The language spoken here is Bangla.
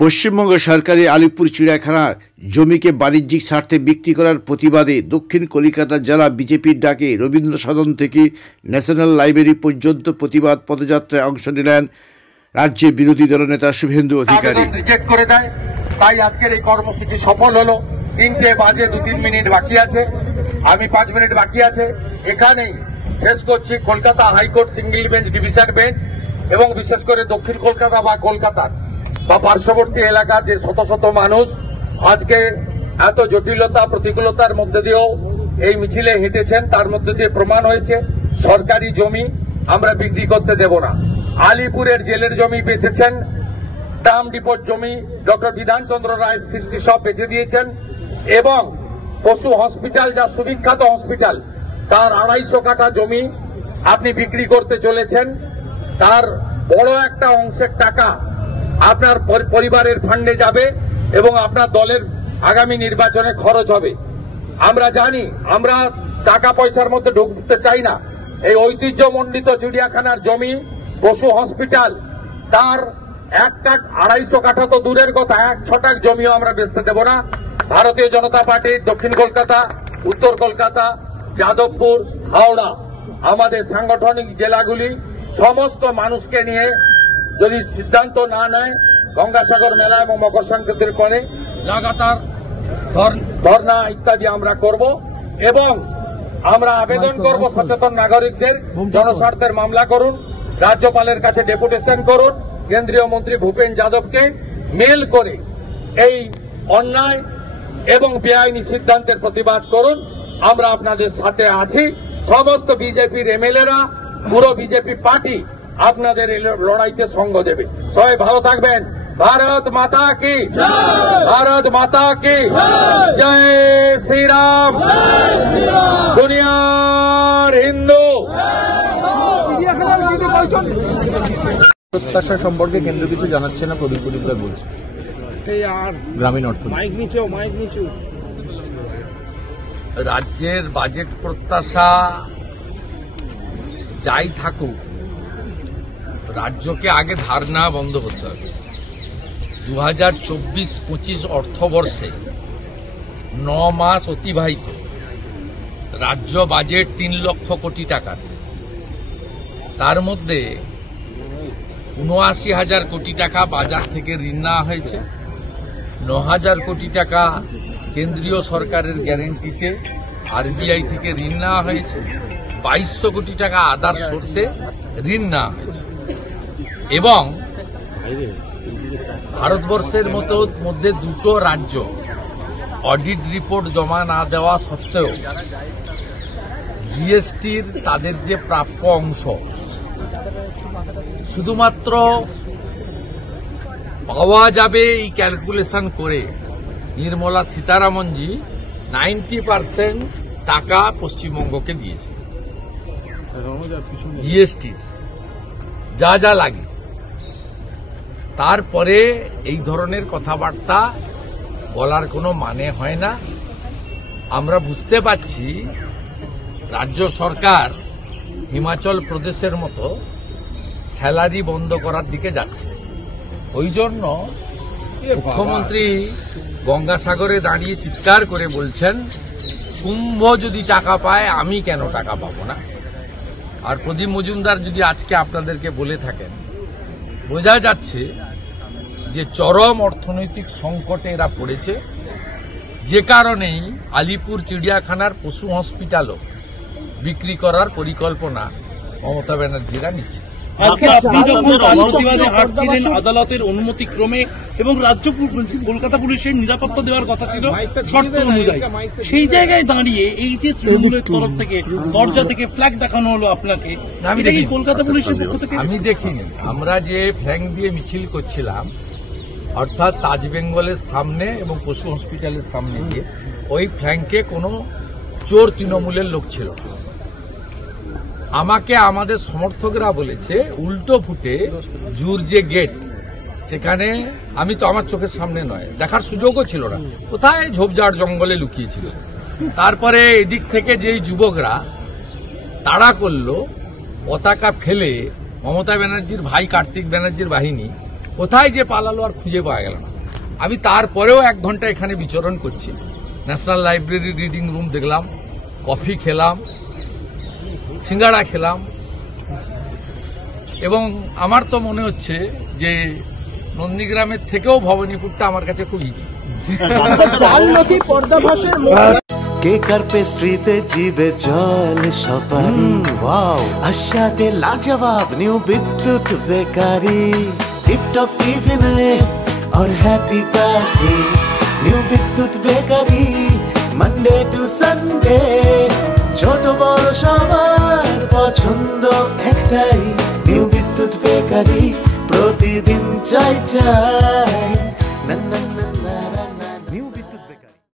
পশ্চিমবঙ্গ সরকারের আলিপুর চিড়িয়াখানার জমিকে বাণিজ্যিক স্বার্থে বিক্রি করার প্রতিবাদে দক্ষিণ কলকাতা জেলা বিজেপির ডাকে রবীন্দ্র সদন থেকে ন্যাশনাল লাইব্রেরি পর্যন্ত প্রতিবাদ পদযাত্রায় অংশ নিলেন রাজ্যের বিরোধী দলনেতা শুভেন্দু অধিকারী। রিজেক্ট করে দেয়, তাই আজকের এই কর্মসূচি সফল হলো। 3টে বাজে 2-3 মিনিট বাকি আছে, আমি 5 মিনিট বাকি আছে, এখানেই শেষ করছি। Kolkata high court single bench, division bench এবং বিশেষ করে দক্ষিণ কলকাতা বা কলকাতার বা পার্শ্ববর্তী এলাকার যে শত শত মানুষ আজকে এত জটিলতা প্রতিকূলতার মধ্যে দিয়েও এই মিছিলে হেঁটেছেন, তার মধ্যে দিয়ে প্রমাণ হয়েছে সরকারি জমি আমরা বিক্রি করতে দেব না। আলিপুরের জেলের জমি বেচেছেন, ট্রাম ডিপোর জমি ডক্টর বিধানচন্দ্র রায় সৃষ্টি সব বেচে দিয়েছেন এবং পশু হসপিটাল, যা সুবিখ্যাত হসপিটাল, তার 250 কাঠা জমি আপনি বিক্রি করতে চলেছেন। তার বড় একটা অংশের টাকা আপনার পরিবারের ফান্ডে যাবে এবং আপনার দলের আগামী নির্বাচনে খরচ হবে। আমরা জানি, আমরা টাকা পয়সার মধ্যে ঢুকতে চাই না। এই ঐতিহ্যমণ্ডিত চিড়িয়াখানার জমি, পশু হসপিটাল, তার 250 কাঠা তো দূরের কথা, 1 ছটাক জমিও আমরা বেচতে দেব না। ভারতীয় জনতা পার্টির দক্ষিণ কলকাতা, উত্তর কলকাতা, যাদবপুর, হাওড়া, আমাদের সাংগঠনিক জেলাগুলি সমস্ত মানুষকে নিয়ে যদি সিদ্ধান্ত না নেয়, গঙ্গাসাগর মেলা এবং মকর সংক্রান্তির পরে লাগাতার ধর্ণা ইত্যাদি আমরা করব এবং আমরা আবেদন করব সচেতন নাগরিকদের, জনস্বার্থের মামলা করুন, রাজ্যপালের কাছে ডেপুটেশন করুন, কেন্দ্রীয় মন্ত্রী ভূপেন যাদবকে মেল করে এই অন্যায় এবং বেআইনি সিদ্ধান্তের প্রতিবাদ করুন। আমরা আপনাদের সাথে আছি। সমস্ত বিজেপির এমএলএরা, পুরো বিজেপি পার্টি আপনাদের এই লড়াইতে সঙ্গ দেবে। সবাই ভালো থাকবেন। ভারত মাতা কি জয়, ভারত মাতা কি জয়, শ্রীরাম, দুনিয়ার হিন্দু। প্রত্যাশা সম্পর্কে কেন্দ্র কিছু জানাচ্ছে না, প্রদীপ রায় বলছে গ্রামীণ অর্থ। রাজ্যের বাজেট প্রত্যাশা যাই থাকুক, রাজ্যকে আগে ধার নেওয়া বন্ধ করতে হবে। 2024-25 অর্থবর্ষে 9 মাস অতিবাহিত, রাজ্য বাজেট 3 লক্ষ কোটি টাকার, তার মধ্যে 79,000 কোটি টাকা বাজার থেকে ঋণ নেওয়া হয়েছে, 9,000 কোটি টাকা কেন্দ্রীয় সরকারের গ্যারেন্টিতে আরবিআই থেকে ঋণ নেওয়া হয়েছে, 2200 কোটি টাকা আদার সোর্সে ঋণ নেওয়া হয়েছে এবং ভারতবর্ষের মধ্যে 2টো রাজ্য অডিট রিপোর্ট জমা না দেওয়া সত্ত্বেও জিএসটির তাদের যে প্রাপ্য অংশ শুধুমাত্র পাওয়া যাবে এই ক্যালকুলেশন করে নির্মলা সীতারামনজি 90% টাকা পশ্চিমবঙ্গকে দিয়েছে। জিএসটির যা যা লাগে, তারপরে এই ধরনের কথাবার্তা বলার কোনো মানে হয় না। আমরা বুঝতে পারছি রাজ্য সরকার হিমাচল প্রদেশের মতো স্যালারি বন্ধ করার দিকে যাচ্ছে। ওই জন্য মুখ্যমন্ত্রী গঙ্গাসাগরে দাঁড়িয়ে চিৎকার করে বলছেন, কুম্ভ যদি টাকা পায় আমি কেন টাকা পাবো না। আর প্রদীপ মজুমদার যদি আজকে আপনাদেরকে বলে থাকেন, বোঝা যাচ্ছে যে চরম অর্থনৈতিক সংকটে এরা পড়েছে, যে কারণেই আলিপুর চিড়িয়াখানার পশু হসপিটালও বিক্রি করার পরিকল্পনা মমতা ব্যানার্জিরা নিচ্ছে। আজকে আপনি যখন প্রতিবাদে হাঁটছিলেন আদালতের অনুমতি ক্রমে এবং রাজ্য কলকাতা পুলিশের নিরাপত্তা দেওয়ার কথা ছিল শর্ত অনুযায়ী, সেই জায়গায় দাঁড়িয়ে এই যে তৃণমূলের তরফ থেকে দরজা থেকে ফ্ল্যাগ দেখানো হলো আপনাকে, কলকাতা পুলিশের পক্ষ থেকে আমি দেখিনি। আমরা যে ফ্ল্যাগ দিয়ে মিছিল করছিলাম, অর্থাৎ তাজ বেঙ্গলের সামনে এবং পশু হসপিটালের সামনে গিয়ে, ওই ফ্ল্যাঙ্কে কোনো চোর তৃণমূলের লোক ছিল। আমাকে আমাদের সমর্থকরা বলেছে উল্টো ফুটে জুর যে গেট, সেখানে আমি তো আমার চোখের সামনে নয়, দেখার সুযোগও ছিল না, কোথায় ঝোপঝাড় জঙ্গলে লুকিয়েছিল। তারপরে এদিক থেকে যেই যুবকরা তাড়া করলো, পতাকা ফেলে মমতা ব্যানার্জির ভাই কার্তিক ব্যানার্জির বাহিনী কোথায় যে পালালো আর খুঁজে পাওয়া গেল না। আমি তারপরেও 1 ঘন্টা এখানে বিচরণ করছি, ন্যাশনাল লাইব্রেরি রিডিং রুম দেখলাম, কফি খেলাম, সিঙ্গাড়া খেলাম, এবং আমার তো মনে হচ্ছে যে নন্দীগ্রামের থেকেও ভবানীপুরটা আমার কাছে খুব ইজি। কেকার পেস্ট্রিতে জিবে জল সপারি ওয়াও আশাতে লাজবাব নিউ বিদ্যুৎ বেকারি টিপটপ টিফিনে और हैप्पी पार्टी নিউ বিদ্যুৎ বেকারি মানডে টু সানডে ছোট বড় সবার পছন্দ একটাই নিউ বিদ্যুৎ বেকারি প্রতিদিন চাই চাই